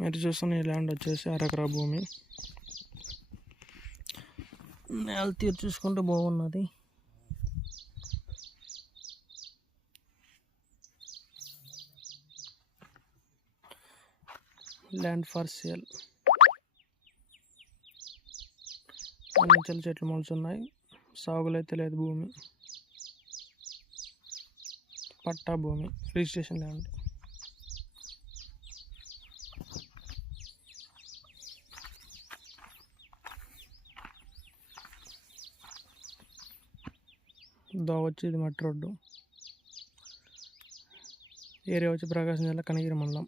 మీరు చూస్తున్న ఈ ల్యాండ్ వచ్చేసి 1 ఎకరా భూమి. నేల తీరు చూసుకుంటే బాగున్నది. Land for sale. అన్ని చెట్లు మొలుచున్నాయి. సాగులు అయితే లేదు. భూమి పట్టా భూమి, రిజిస్ట్రేషన్ ల్యాండ్. వచ్చి ఇది మట్టి రోడ్డు. ఏరియా వచ్చి ప్రకాశం జిల్లా కనిగిరి మండలం.